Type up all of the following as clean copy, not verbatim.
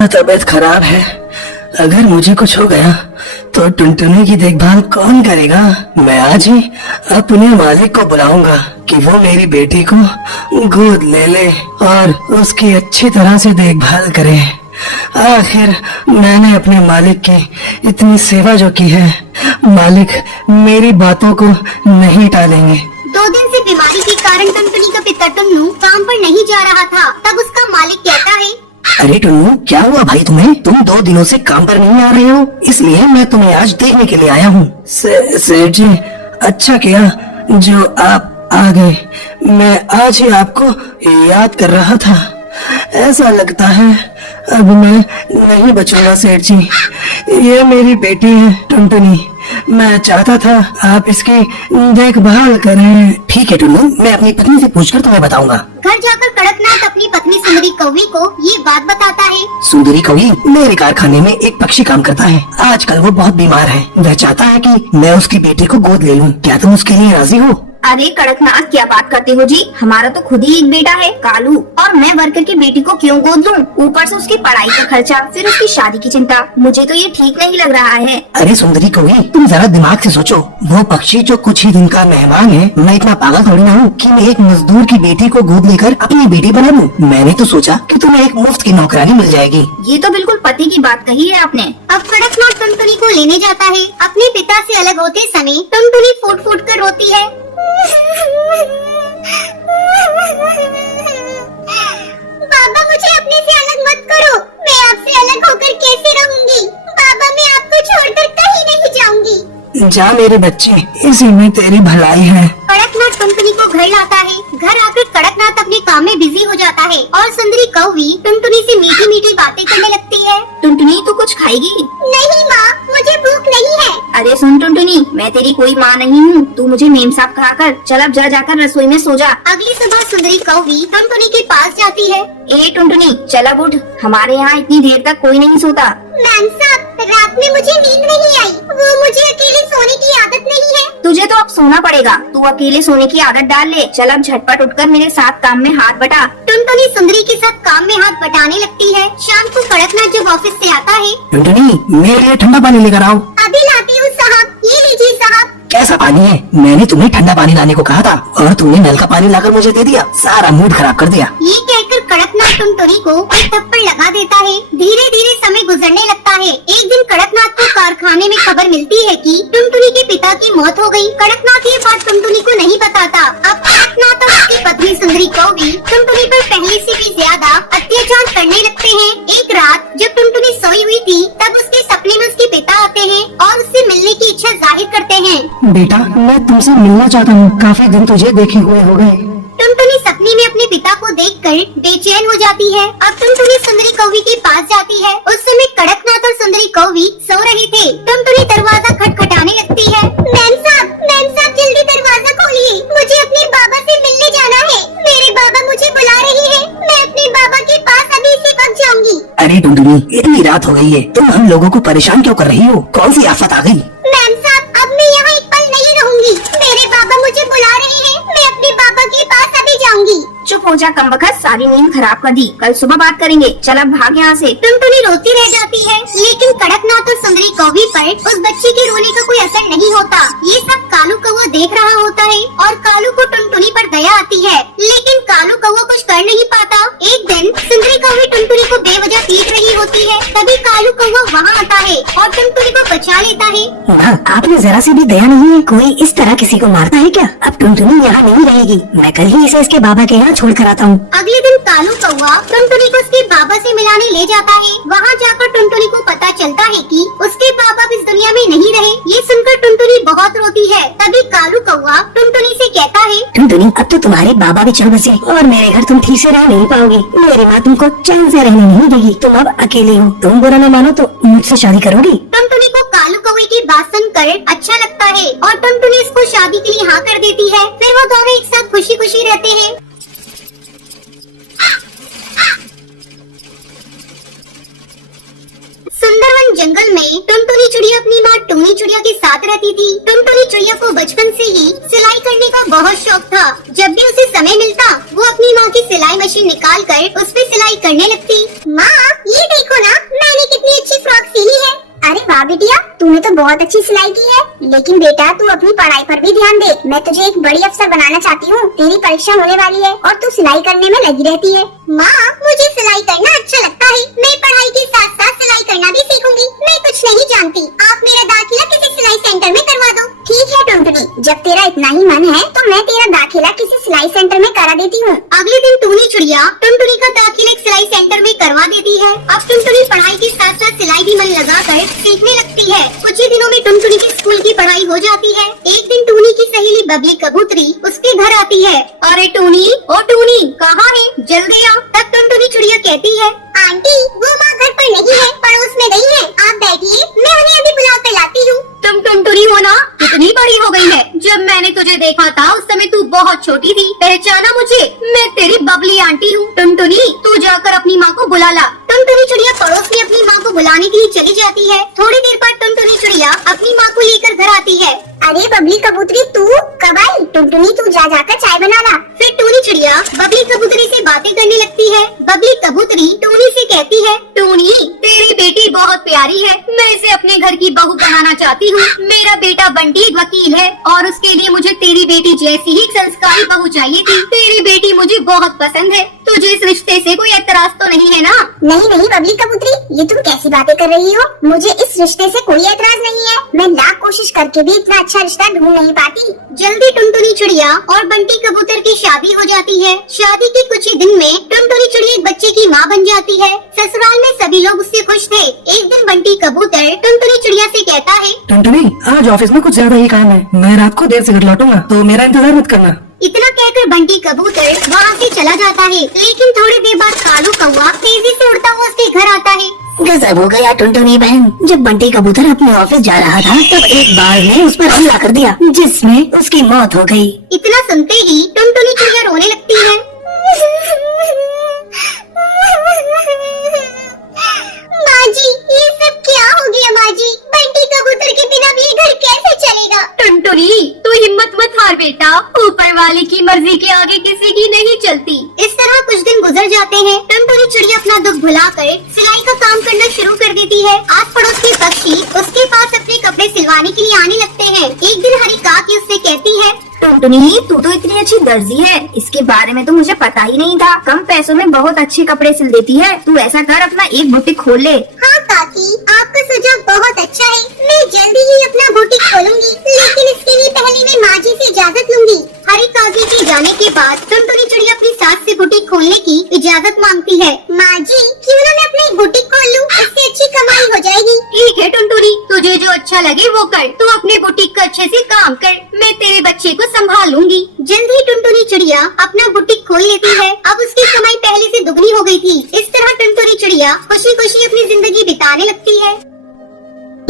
तबीयत खराब है। अगर मुझे कुछ हो गया तो टुनटुनी की देखभाल कौन करेगा? मैं आज ही अपने मालिक को बुलाऊंगा कि वो मेरी बेटी को गोद ले ले और उसकी अच्छी तरह से देखभाल करे। आखिर मैंने अपने मालिक की इतनी सेवा जो की है, मालिक मेरी बातों को नहीं टालेंगे। 2 दिन से बीमारी के कारण टुनटुनी का पिता टुन्नू काम पर नहीं जा रहा था। तब उसका मालिक कहता है, अरे टुन्नू, क्या हुआ भाई तुम्हें? तुम 2 दिनों से काम पर नहीं आ रहे हो, इसलिए मैं तुम्हें आज देखने के लिए आया हूँ। सेठ जी, अच्छा किया जो आप आ गए। मैं आज ही आपको याद कर रहा था। ऐसा लगता है अब मैं नहीं बचूंगा सेठ जी। ये मेरी बेटी है टुनटुनी, मैं चाहता था आप इसकी देखभाल करें। ठीक है टुन्नू, मैं अपनी पत्नी से पूछकर तुम्हें बताऊंगा। घर जाकर कड़कनाथ अपनी पत्नी सुंदरी कौवी को ये बात बताता है। सुंदरी कौवी मेरे कारखाने में एक पक्षी काम करता है। आजकल वो बहुत बीमार है। वह चाहता है कि मैं उसकी बेटी को गोद ले लूं। क्या तुम उसके लिए राजी हो? अरे कड़कनाथ, क्या बात करते हो जी? हमारा तो खुद ही एक बेटा है कालू, और मैं वर्कर की बेटी को क्यों गोद लूं? ऊपर से उसकी पढ़ाई का खर्चा, फिर उसकी शादी की चिंता। मुझे तो ये ठीक नहीं लग रहा है। अरे सुंदरी कौवी, तुम जरा दिमाग से सोचो। वो पक्षी जो कुछ ही दिन का मेहमान है, मैं इतना पागल थोड़ी ना हूँ कि मैं एक मजदूर की बेटी को गोद लेकर अपनी बेटी बना लूं। मैंने तो सोचा कि तुम्हें एक मुफ्त की नौकरानी मिल जाएगी। ये तो बिल्कुल पति की बात कही है आपने। अब कड़कनाथ टुनटुनी को लेने जाता है। अपने पिता से अलग होते समय टुनटुनी फूट फूट कर रोती है। बाबा, मुझे अपने से अलग मत करो। मैं आपसे अलग होकर कैसे रहूंगी? बाबा, मैं आपको छोड़कर कहीं नहीं जाऊंगी। जा मेरे बच्चे, इसी में तेरी भलाई है। कड़कनाथ टुनटुनी को घर लाता है। घर आकर कड़कनाथ अपने काम में बिजी हो जाता है और सुंदरी कौवी टुनटुनी से मीठी मीठी बातें करने लगती है। टुनटुनी, तू कुछ खाएगी? नहीं माँ, मुझे भूख नहीं है। अरे सुन टुनटुनी, मैं तेरी कोई माँ नहीं हूँ। तू मुझे मेम साहब कहा कर। चल अब जा जाकर रसोई में सो जा। अगली सुबह सुंदरी कौवी टुनटुनी के पास जाती है। ए टुनटुनी, चल अब उठ। हमारे यहाँ इतनी देर तक कोई नहीं सोता। मैम साहब, रात में मुझे नींद नहीं आई। वो मुझे अकेले सोने की आदत नहीं है। तुझे तो अब सोना पड़ेगा। तू अकेले सोने की आदत डाल ले। चल अब झटपट उठकर मेरे साथ काम में हाथ बटा। टुनटुनी सुंदरी के साथ काम में हाथ बटाने लगती है। शाम को कड़कनाथ जब ऑफिस से आता है, टुनटुनी, मेरे लिए ठंडा पानी लेकर आओ। अभी लाती हूँ साहब। ये लीजिए साहब। कैसा पानी है? मैंने तुम्हें ठंडा पानी लाने को कहा था और तुमने नल का पानी लाकर मुझे दे दिया। सारा मूड खराब कर दिया। ये कहकर कड़कनाथ टुनटुनी को एक थप्पड़ लगा देता है। धीरे धीरे समय गुजरने लगता है। एक दिन कड़कनाथ को कारखाने में खबर मिलती है कि टुनटुनी के पिता की मौत हो गई। कड़कनाथ ये बात टुनटुनी को नहीं बताता। अब कड़कनाथ और उसकी पत्नी सुंदरी कौवी टुनटुनी पर पहले से भी ज्यादा अत्याचार करने लगते हैं। एक रात जब टुनटुनी सोई हुई थी, तब उसके सपने में उसके पिता आते हैं और उससे मिलने की इच्छा जाहिर करते हैं। बेटा, मैं तुमसे मिलना चाहता हूँ। काफी दिन तुझे देखे हुए हो गए। टुनटुनी सपने में अपने पिता को देखकर बेचैन हो जाती है। अब टुनटुनी सुंदरी कौवी के पास जाती है। उस समय कड़कनाथ और सुंदरी कौवी सो रहे थे। टुनटुनी दरवाजा खटखटाने लगती है। मैम साहब, जल्दी दरवाजा खोलिए। मुझे अपने बाबा से मिलने जाना है। मेरे बाबा मुझे बुला रहे हैं। मैं अपने बाबा के पास अभी से पहुँच जाऊंगी। अरे टुनटुनी, इतनी रात हो गई है, तुम हम लोगों को परेशान क्यों कर रही हो? कौन सी आफत आ गई? मैम साहब, अब मैं यहाँ एक पल नहीं रहूंगी। मेरे बाबा मुझे बुला रहे हैं। मैं अपने बाबा के पास अभी जाऊंगी। चुप हो जा कमबख्त, सारी नींद खराब कर दी। कल सुबह बात करेंगे। चल अब भाग यहाँ से। टुनटुनी रोती रह जाती है, लेकिन कड़कनाथ और सुंदरी कौवी पर उस बच्ची के रोने का कोई असर नहीं होता। ये सब कालू कौवा देख रहा होता है और कालू को टुनटुनी पर दया आती है, लेकिन कालू कौवा कुछ कर नहीं पाता। एक दिन सुंदरी कौवी टुनटुनी को बेवजह पीट रही होती है। तभी कालू कौवा वहाँ आता है और टुनटुनी को बचा लेता है। आपने जरा सी भी दया नहीं है? कोई इस तरह किसी को मारता है क्या? अब टुनटुनी यहाँ नहीं रहेगी। मैं कल ही इसे इसके बाबा के यहाँ छोड़ कर आता हूँ। अगले दिन कालू कौवा टुनटुनी को उसके बाबा से मिलाने ले जाता है। वहाँ जाकर टुनटुनी को पता चलता है कि उसके बाबा इस दुनिया में नहीं रहे। ये सुनकर टुनटुनी बहुत रोती है। तभी कालू कौवा टुनटुनी से कहता है, टुनटुनी, अब तो तुम्हारे बाबा भी चल बसे और मेरे घर तुम ठीक से रह नहीं पाओगी। मेरी माँ तुमको चैन से रहने नहीं देगी। तुम अब अकेले हो। तुम बुरा न मानो तो मुझसे शादी करोगी? टुनटुनी को कालू कौवे की बात सुनकर अच्छा लगता है और टुनटुनी इसको शादी के लिए हाँ कर देती है। फिर वो दोनों एक साथ खुशी खुशी रहते हैं। सुंदरवन जंगल में टुनटुनी चिड़िया अपनी माँ टूनी चिड़िया के साथ रहती थी। टुनटुनी चिड़िया को बचपन से ही सिलाई करने का बहुत शौक था। जब भी उसे समय मिलता वो अपनी माँ की सिलाई मशीन निकाल कर उस पे सिलाई करने लगती। माँ ये देखो ना, मैंने कितनी अच्छी फ्रॉक सिली है। अरे वाह बिटिया, तूने तो बहुत अच्छी सिलाई की है। लेकिन बेटा तू अपनी पढ़ाई पर भी ध्यान दे। मैं तुझे एक बड़ी अफसर बनाना चाहती हूँ। तेरी परीक्षा होने वाली है और तू सिलाई करने में लगी रहती है। माँ मुझे सिलाई करना अच्छा लगता है। मैं पढ़ाई के साथ साथ सिलाई करना भी सीखूंगी। मैं कुछ नहीं जानती। आप मेरा दाखिला किसी सिलाई सेंटर में करवा दो। ठीक है टुनटुनी, जब तेरा इतना ही मन है तो मैं तेरा दाखिला किसी सिलाई सेंटर में करा देती हूँ। अगले दिन टूनी चिड़िया टुनटुनी का दाखिला एक सिलाई सेंटर में करवा देती है। अब टुनटुनी पढ़ाई के साथ साथ सिलाई भी मन लगा कर सीखने लगती है। कुछ ही दिनों में टुनटुनी की स्कूल की पढ़ाई हो जाती है। एक दिन टूनी की सहेली बबली कबूतरी उसके घर आती है। अरे टूनी, ओ टूनी कहाँ है, जल्दी आ। तब टुनटुनी चिड़िया कहती है, आंटी वो माँ घर पर नहीं है, पड़ोस में गई है। आप बैठिए, मैं उन्हें अभी बुला कर लाती हूँ। तुम टुनटुनी हो ना, कितनी बड़ी हो गई है। जब मैंने तुझे देखा था उस समय तू बहुत छोटी थी। पहचाना मुझे? मैं तेरी बबली आंटी हूँ। टुनटुनी तू जाकर अपनी माँ को बुला ला। टुनटुनी चिड़िया पड़ोस में अपनी माँ को बुलाने के लिए चली जाती है। थोड़ी देर बाद टुनटुनी चिड़िया अपनी माँ को लेकर घर आती है। अरे बबली कबूतरी तू कब आई? टुनटुनी तू जा जाकर चाय बना ला। फिर टूनी चिड़िया बबली कबूतरी से बातें करने लगती है। बबली कबूतरी टूनी से कहती है, टूनी तेरी बेटी बहुत प्यारी है। मैं इसे अपने घर की बहू बनाना चाहती हूँ। मेरा बेटा बंटी एक वकील है और उसके लिए मुझे तेरी बेटी जैसी ही संस्कारी बहू चाहिए थी। तेरी बेटी मुझे बहुत पसंद है। तुझे इस रिश्ते से कोई एतराज तो नहीं है ना? नहीं नहीं बबली कबूतरी, ये तुम कैसी बातें कर रही हो? मुझे इस रिश्ते से कोई एतराज नहीं है। मैं लाख कोशिश करके भी इतना अच्छा रिश्ता ढूंढ नहीं पाती। जल्दी टुनटुनी चिड़िया और बंटी कबूतर की शादी हो जाती है। शादी के कुछ ही दिन में टुनटुनी चिड़िया एक बच्चे की माँ बन जाती है। ससुराल में सभी लोग उससे खुश थे। एक दिन बंटी कबूतर टुनटुनी चिड़िया से कहता है, टुनटुनी आज ऑफिस में कुछ ज्यादा ही काम है, मैं रात को देर से घर लौटूंगा तो मेरा इंतजार मत करना। इतना कहकर बंटी कबूतर वहाँ से चला जाता है। लेकिन थोड़ी देर बाद कालू कौवा तेजी से उड़ता हुआ उसके घर आता है। गजब हो गया टुनटुनी बहन, जब बंटी कबूतर अपने ऑफिस जा रहा था तब एक बाघ ने उस पर हमला कर दिया जिसमें उसकी मौत हो गई। इतना सुनते ही टुनटुनी चिड़िया रोने लगती है। माँ जी ये सब क्या हो गया? माँ जी बंटी कबूतर के बिना भी ये घर कैसे चलेगा? टुनटुनी तू हिम्मत मत हार बेटा, ऊपर वाले की मर्जी के आगे किसी की नहीं चलती। इस तरह कुछ दिन गुजर जाते हैं। टुनटुनी चिड़िया अपना दुख भुलाकर सिलाई का काम करना शुरू कर देती है। आस पड़ोस के पक्षी उसके पास अपने कपड़े सिलवाने के लिए आने लगते हैं। एक दिन हरी काकी उससे कहती है, टुनटुनी तू तो इतनी अच्छी दर्जी है, इसके बारे में तो मुझे पता ही नहीं था। कम पैसों में बहुत अच्छे कपड़े सिल देती है। तू ऐसा कर, अपना एक बुटीक खोल ले। हाँ काकी, आपका सुझाव बहुत अच्छा है। मैं जल्दी ही अपना बुटीक खोलूंगी, लेकिन इसके लिए पहले मैं माँ जी से इजाजत लूंगी। हरी काकी के जाने के बाद टुनटुनी चिड़िया अपनी सास से बुटीक खोलने की इजाजत मांगती है। माँ जी क्यों ना मैं अपनी एक बुटीक खोल लूं, इससे अच्छी कमाई हो जाएगी। ठीक है टुनटुनी, तुझे जो अच्छा लगे वो कर। तू अपने बुटीक का अच्छे से काम कर, मैं तेरे बच्चे को संभाल लूंगी। जल्द ही टुनटुनी चिड़िया अपना बुटीक खोल लेती है। अब उसकी कमाई पहले से दुगनी हो गई थी। इस तरह टुनटुनी चिड़िया खुशी खुशी अपनी जिंदगी बिताने लगती है।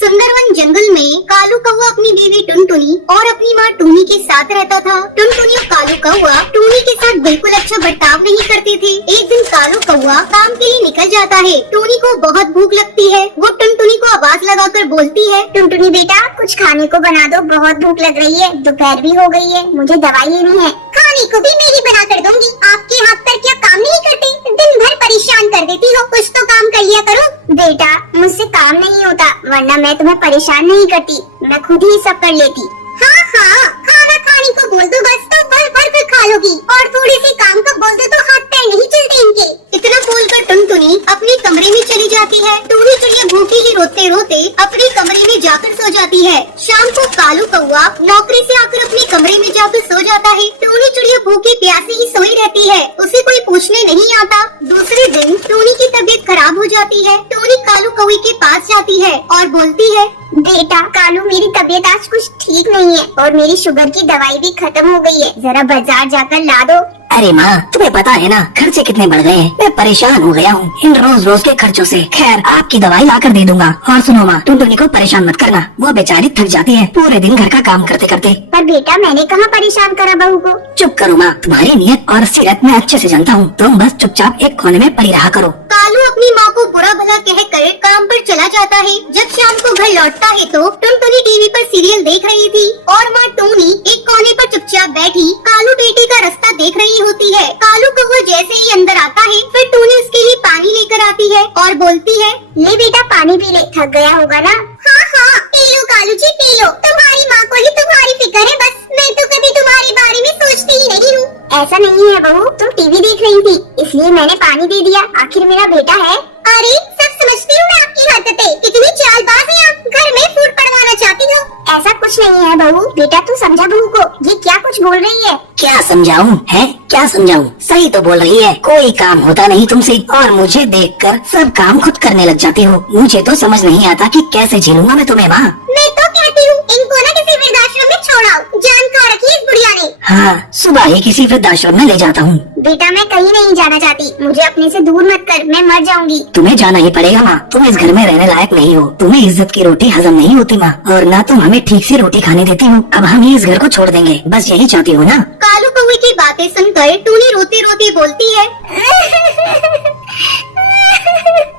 सुंदरवन जंगल में कालू कौवा अपनी बीवी टुनटुनी और अपनी माँ टूनी के साथ रहता था। टुनटुनी और कालू कौवा टूनी के साथ बिल्कुल अच्छा बर्ताव नहीं करते थे। एक दिन कालू कौवा काम के लिए निकल जाता है। टूनी को बहुत भूख लगती है। वो टुनटुनी को आवाज लगाकर बोलती है, टुनटुनी बेटा कुछ खाने को बना दो, बहुत भूख लग रही है। दोपहर भी हो गई है, मुझे दवाई लेनी है। खाने को भी मैं ही बना कर दूंगी। आपके हाथ पर क्या काम नहीं करते? दिन भर परेशान कर देती हो, कुछ तो काम कर लिया करो। बेटा मुझसे काम नहीं होता, वरना मैं तुम्हें परेशान नहीं करती, मैं खुद ही सब कर लेती। हाँ हाँ, खाना खाने को बोल दो बस तो भर भर कर खा लोगी, और थोड़े से काम का बोल दो तो हाथ पैर नहीं चलते इनके। इतना बोलकर टुनटुनी अपने कमरे में चली जाती है। टूनी चिड़िया भूखी ही रोते रोते अपने कमरे में जाकर सो जाती है। शाम को कालू कौवा नौकरी से आकर अपने कमरे में जाकर सो जाता है। टूनी चिड़िया भूखी प्यासी ही सोई रहती है, उसे कोई पूछने नहीं आता। दूसरे दिन टूनी की तबीयत खराब हो जाती है। टूनी कालू कौवे के पास जाती है और बोलती है, बेटा कालू मेरी तबीयत आज कुछ ठीक नहीं है और मेरी शुगर की दवाई भी खत्म हो गई है, जरा बाजार जाकर ला दो। अरे माँ तुम्हें पता है ना खर्चे कितने बढ़ गए हैं, मैं परेशान हो गया हूँ इन रोज रोज के खर्चों से। खैर आपकी दवाई ला कर दे दूंगा। और सुनो माँ, टुनटुनी को परेशान मत करना, वो बेचारी थक जाती है पूरे दिन घर का काम करते करते। पर बेटा मैंने कहाँ परेशान करा बहू को? चुप करो माँ, तुम्हारी नियत और सीरत मैं अच्छे से जानता हूँ, तुम बस चुपचाप एक कोने में पड़ी रहा करो। कालू अपनी माँ को बुरा भला कहकर काम पर चला जाता है। जब शाम को घर लौटता है तो टुनटुनी टीवी पर सीरियल देख रही थी और माँ टूनी एक कोने पर चुपचाप बैठी कालू बेटे का रास्ता देख रही होती है। कालू कौवा जैसे ही अंदर आता है फिर टूनी उसके लिए पानी लेकर आती है और बोलती है, ले बेटा पानी पी ले, थक गया होगा ना। हाँ हाँ P low Kalu G P low, तुम्हारी माँ को ही तुम्हारी फिक्र है बस, मैं तो कभी तुम्हारे बारे में सोचती ही नहीं हूँ। ऐसा नहीं है बहू, तुम टीवी देख रही थी इसलिए मैंने पानी दे दिया, आखिर मेरा बेटा है। अरे सब समझती हूँ मैं आपकी हरकतें, कितनी चालबाज है आप, घर में फूट पड़वाना चाहती हो। ऐसा कुछ नहीं है बहू, बेटा तू समझा बहू को, ये क्या कुछ बोल रही है। क्या समझाऊं है, क्या समझाऊं? सही तो बोल रही है, कोई काम होता नहीं तुमसे और मुझे देखकर सब काम खुद करने लग जाती हो। मुझे तो समझ नहीं आता कि कैसे झेलूंगा मैं तुम्हें माँ। मैं तो कहती हूँ इनको ना किसी वृद्धाश्रम में छोड़ाओ, जान खा रखी है इस बुढ़िया ने। हाँ सुबह ही किसी वृद्धाश्रम में ले जाता हूँ। बेटा मैं कहीं नहीं जाना चाहती, मुझे अपने से दूर मत कर, मैं मर जाऊंगी। तुम्हें जाना ही पड़ेगा माँ, तुम इस घर में रहने लायक नहीं हो, तुम्हें इज्जत की रोटी हजम नहीं होती माँ, और ना तुम हमें ठीक से रोटी खाने देती हो। अब हम ही इस घर को छोड़ देंगे, बस यही चाहती हो ना। कालू कौवे की बातें सुनकर टूनी रोते रोते बोलती है,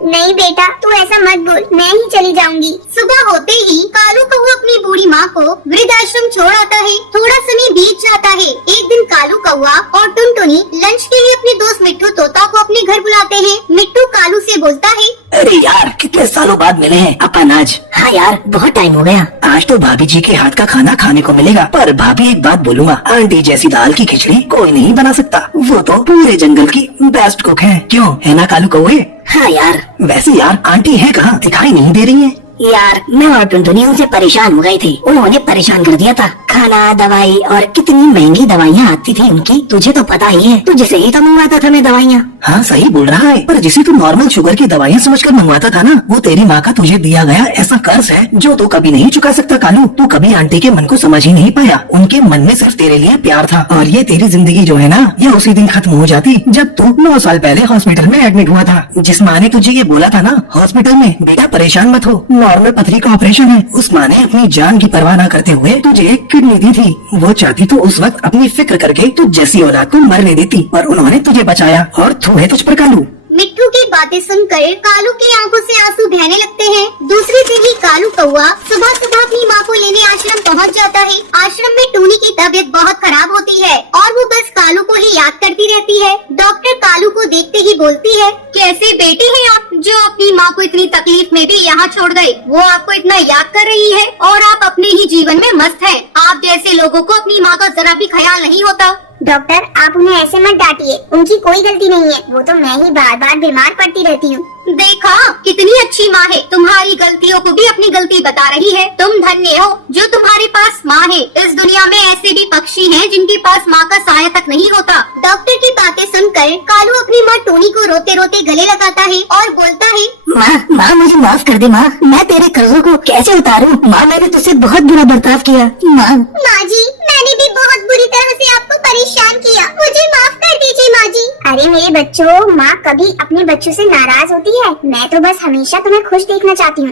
नहीं बेटा तू ऐसा मत बोल, मैं ही चली जाऊंगी। सुबह होते ही कालू कौवा अपनी बूढ़ी माँ को वृद्धाश्रम छोड़ आता है। थोड़ा समय बीत जाता है। एक दिन कालू कौवा और टुनटुनी लंच के लिए अपने दोस्त मिट्ठू तोता को अपने घर बुलाते हैं। मिट्ठू कालू से बोलता है, अरे यार कितने सालों बाद मिले हैं अपन आज। हाँ यार बहुत टाइम हो गया। आज तो भाभी जी के हाथ का खाना खाने को मिलेगा, पर भाभी एक बात बोलूंगा, आंटी जैसी दाल की खिचड़ी कोई नहीं बना सकता, वो तो पूरे जंगल की बेस्ट कुक है। क्यों है ना कालू कौवे? हाँ यार। वैसे यार आंटी है कहाँ, दिखाई नहीं दे रही है। यार मैं और टुनटुनी उनसे परेशान हो गए थे, उन्होंने परेशान कर दिया था। खाना दवाई और कितनी महंगी दवाइयाँ आती थी उनकी, तुझे तो पता ही है, तुझे से ही तो मंगवाता था मैं दवाइयाँ। हाँ सही बोल रहा है, पर जिसे तू नॉर्मल शुगर की दवाइयाँ समझकर मंगवाता था ना, वो तेरी माँ का तुझे दिया गया ऐसा कर्ज है जो तू कभी नहीं चुका सकता कालू। तू कभी आंटी के मन को समझ ही नहीं पाया, उनके मन में सिर्फ तेरे लिए प्यार था, और ये तेरी जिंदगी जो है ना, ये उसी दिन खत्म हो जाती जब तू 9 साल पहले हॉस्पिटल में एडमिट हुआ था। जिस माँ ने तुझे ये बोला था ना हॉस्पिटल में, बेटा परेशान मत हो, नॉर्मल पथरी का ऑपरेशन है, उस माँ ने अपनी जान की परवाह न करते हुए तुझे एक किडनी दी थी। वो चाहती तो उस वक्त अपनी फिक्र करके तू जैसी औलाद को मरने देती, पर उन्होंने तुझे बचाया और तू है तुझ पर कालू। मिट्ठू की बातें सुनकर कालू की आंखों से आंसू बहने लगते हैं। दूसरे दिन ही कालू कौवा सुबह सुबह अपनी माँ को लेने आश्रम पहुँच जाता है। आश्रम में टूनी की तबीयत बहुत खराब होती है और वो बस कालू को ही याद करती रहती है। डॉक्टर कालू को देखते ही बोलती है, कैसे बेटे हैं आप जो अपनी माँ को इतनी तकलीफ में भी यहाँ छोड़ गए। वो आपको इतना याद कर रही है और आप अपने ही जीवन में मस्त हैं। आप जैसे लोगों को अपनी माँ का जरा भी ख्याल नहीं होता। डॉक्टर आप उन्हें ऐसे मत डांटिए, उनकी कोई गलती नहीं है, वो तो मैं ही बार बार बीमार पड़ती रहती हूँ। देखा कितनी अच्छी माँ है, तुम्हारी गलतियों को भी अपनी गलती बता रही है। तुम धन्य हो जो तुम्हारे पास माँ है। इस दुनिया में ऐसे भी पक्षी हैं जिनके पास माँ का साया तक नहीं होता। डॉक्टर की बातें सुनकर कालू अपनी माँ टोनी को रोते रोते गले लगाता है और बोलता है, माँ मुझे माफ कर दे माँ, मैं तेरे कर्जों को कैसे उतारूं? माँ मैंने तुझसे बहुत बुरा बर्ताव किया। माँ जी मैंने भी बहुत बुरी तरह से आपको परेशान किया, मुझे माफ कर दीजिए माँ जी। अरे मेरे बच्चों, माँ कभी अपने बच्चों से नाराज होती है, मैं तो बस हमेशा तुम्हें खुश देखना चाहती हूँ।